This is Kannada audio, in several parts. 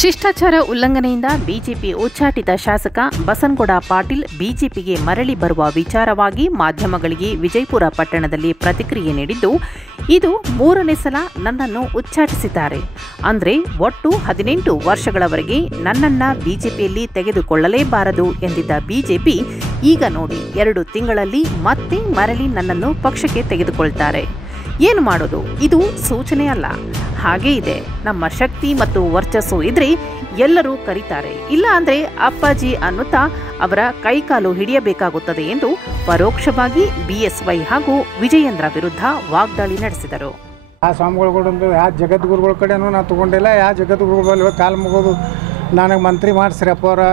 ಶಿಷ್ಟಾಚಾರ ಉಲ್ಲಂಘನೆಯಿಂದ ಬಿಜೆಪಿ ಉಚ್ಚಾಟಿತ ಶಾಸಕ ಬಸನಗೌಡ ಪಾಟೀಲ್ ಬಿಜೆಪಿಗೆ ಮರಳಿ ಬರುವ ವಿಚಾರವಾಗಿ ಮಾಧ್ಯಮಗಳಿಗೆ ವಿಜಯಪುರ ಪಟ್ಟಣದಲ್ಲಿ ಪ್ರತಿಕ್ರಿಯೆ ನೀಡಿದ್ದು, ಇದು 3ನೇ ಸಲ ನನ್ನನ್ನು ಉಚ್ಚಾಟಿಸಿದ್ದಾರೆ. ಅಂದ್ರೆ ಒಟ್ಟು 18 ವರ್ಷಗಳವರೆಗೆ ನನ್ನನ್ನು ಬಿಜೆಪಿಯಲ್ಲಿ ತೆಗೆದುಕೊಳ್ಳಲೇಬಾರದು ಎಂದಿದ್ದ ಬಿಜೆಪಿ ಈಗ ನೋಡಿ 2 ತಿಂಗಳಲ್ಲಿ ಮತ್ತೆ ಮರಳಿ ನನ್ನನ್ನು ಪಕ್ಷಕ್ಕೆ ತೆಗೆದುಕೊಳ್ತಾರೆ. ಏನು ಮಾಡೋದು? ಇದು ಸೂಚನೆ ಅಲ್ಲ, ಹಾಗೇ ಇದೆ. ನಮ್ಮ ಶಕ್ತಿ ಮತ್ತು ವರ್ಚಸ್ಸು ಇದ್ರೆ ಎಲ್ಲರೂ ಕರೀತಾರೆ, ಇಲ್ಲ ಅಂದ್ರೆ ಅಪ್ಪಾಜಿ ಅನ್ನುತ್ತಾ ಅವರ ಕೈಕಾಲು ಹಿಡಿಯಬೇಕಾಗುತ್ತದೆ ಎಂದು ಪರೋಕ್ಷವಾಗಿ ಬಿಎಸ್ವೈ ಹಾಗೂ ವಿಜಯೇಂದ್ರ ವಿರುದ್ಧ ವಾಗ್ದಾಳಿ ನಡೆಸಿದರು. ಆ ಸ್ವಾಮಿಗಳು ಯಾವ ಜಗದ್ಗುರುಗಳ ಕಡೆನೂ ನಾನು ತೊಗೊಂಡಿಲ್ಲ. ಯಾವ ಜಗದ್ಗುರುಗಳು ಕಾಲು ಮುಗೋದು ನನಗೆ ಮಂತ್ರಿ ಮಾಡಿಸ್ರಪ್ಪ ಅವರ,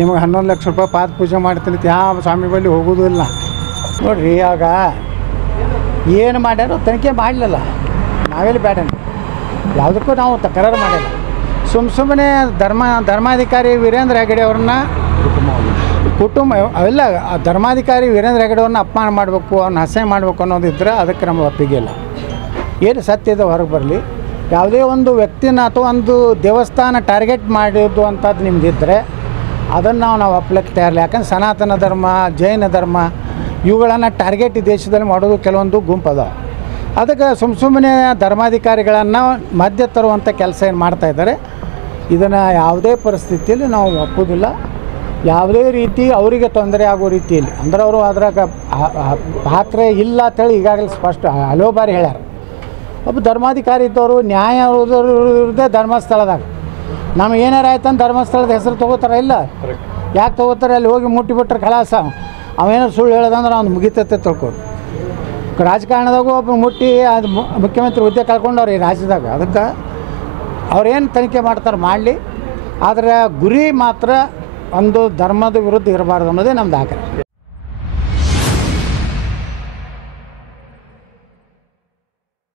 ನಿಮಗೆ 11 ಲಕ್ಷ ರೂಪಾಯಿ ಪಾದ ಪೂಜೆ ಮಾಡ್ತೀನಿ ಯಾವ ಸ್ವಾಮಿ ಬಳಿ ಹೋಗೋದು ಇಲ್ಲ. ನೋಡಿರಿ, ಆಗ ಏನು ಮಾಡ್ಯಾರೋ ತನಿಖೆ ಮಾಡಲಿಲ್ಲ. ನಾವೆಲ್ಲಿ ಬೇಡ, ಯಾವುದಕ್ಕೂ ನಾವು ತಕರಾರು ಮಾಡಿಲ್ಲ. ಸುಮ್ಮನೆ ಧರ್ಮಾಧಿಕಾರಿ ವೀರೇಂದ್ರ ಹೆಗಡೆ ಅವ್ರನ್ನ ಕುಟುಂಬ ಅವೆಲ್ಲ ಧರ್ಮಾಧಿಕಾರಿ ವೀರೇಂದ್ರ ಹೆಗಡೆ ಅವ್ರನ್ನ ಅಪಮಾನ ಮಾಡಬೇಕು, ಅವ್ರನ್ನ ಅಸಹ್ಯ ಮಾಡಬೇಕು ಅನ್ನೋದಿದ್ದರೆ ಅದಕ್ಕೆ ನಮಗೆ ಒಪ್ಪಿಗೆ ಇಲ್ಲ. ಏನು ಸತ್ಯದ ಹೊರಗೆ ಬರಲಿ. ಯಾವುದೇ ಒಂದು ವ್ಯಕ್ತಿನ ಅಥವಾ ಒಂದು ದೇವಸ್ಥಾನ ಟಾರ್ಗೆಟ್ ಮಾಡೋದು ಅಂಥದ್ದು ನಿಮ್ದಿದ್ದರೆ ಅದನ್ನು ನಾವು ಒಪ್ಪಲಿಕ್ಕೆ ತಯಾರಿಲ್ಲ. ಯಾಕಂದ್ರೆ ಸನಾತನ ಧರ್ಮ, ಜೈನ ಧರ್ಮ ಇವುಗಳನ್ನು ಟಾರ್ಗೆಟ್ ಈ ದೇಶದಲ್ಲಿ ಮಾಡೋದು ಕೆಲವೊಂದು ಗುಂಪು ಅದಾವೆ. ಅದಕ್ಕೆ ಸುಮ್ಮನೆ ಧರ್ಮಾಧಿಕಾರಿಗಳನ್ನು ಮಧ್ಯ ತರುವಂಥ ಕೆಲಸ ಏನು ಮಾಡ್ತಾಯಿದ್ದಾರೆ, ಇದನ್ನು ಯಾವುದೇ ಪರಿಸ್ಥಿತಿಯಲ್ಲಿ ನಾವು ಒಪ್ಪೋದಿಲ್ಲ. ಯಾವುದೇ ರೀತಿ ಅವರಿಗೆ ತೊಂದರೆ ಆಗೋ ರೀತಿಯಲ್ಲಿ ಅಂದ್ರೆ ಅವರು ಅದ್ರಾಗ ಪಾತ್ರ ಇಲ್ಲ ಅಂತೇಳಿ ಈಗಾಗಲೇ ಸ್ಪಷ್ಟ ಹಲವು ಬಾರಿ ಹೇಳ್ಯಾರ. ಒಬ್ಬ ಧರ್ಮಾಧಿಕಾರಿ ಇದ್ದವರು ನ್ಯಾಯ ಇರೋದೇ ಧರ್ಮಸ್ಥಳದಾಗ. ನಮಗೆ ಏನಾರು ಆಯ್ತಂದು ಧರ್ಮಸ್ಥಳದ ಹೆಸರು ತೊಗೋತಾರ ಇಲ್ಲ? ಯಾಕೆ ತೊಗೋತಾರೆ? ಅಲ್ಲಿ ಹೋಗಿ ಮುಟ್ಟಿಬಿಟ್ರೆ ಖಲಾಸ. ಅವೇನಾರು ಸುಳ್ಳು ಹೇಳೋದಂದ್ರೆ ಅವ್ನು ಮುಗಿತತ್ತೆ ತಿಳ್ಕೊಂಡು. ರಾಜಕಾರಣದಾಗೂ ಒಬ್ಬ ಮುಟ್ಟಿ ಅದು ಮುಖ್ಯಮಂತ್ರಿ ಹುದ್ದೆ ಕಳ್ಕೊಂಡವ್ರು ಈ ರಾಜ್ಯದಾಗ. ಅದಕ್ಕೆ ಅವ್ರೇನು ತನಿಖೆ ಮಾಡ್ತಾರೆ ಮಾಡಲಿ, ಆದರೆ ಗುರಿ ಮಾತ್ರ ಒಂದು ಧರ್ಮದ ವಿರುದ್ಧ ಇರಬಾರ್ದು ಅನ್ನೋದೇ ನಮ್ಮದು ಆಗ್ರಹ.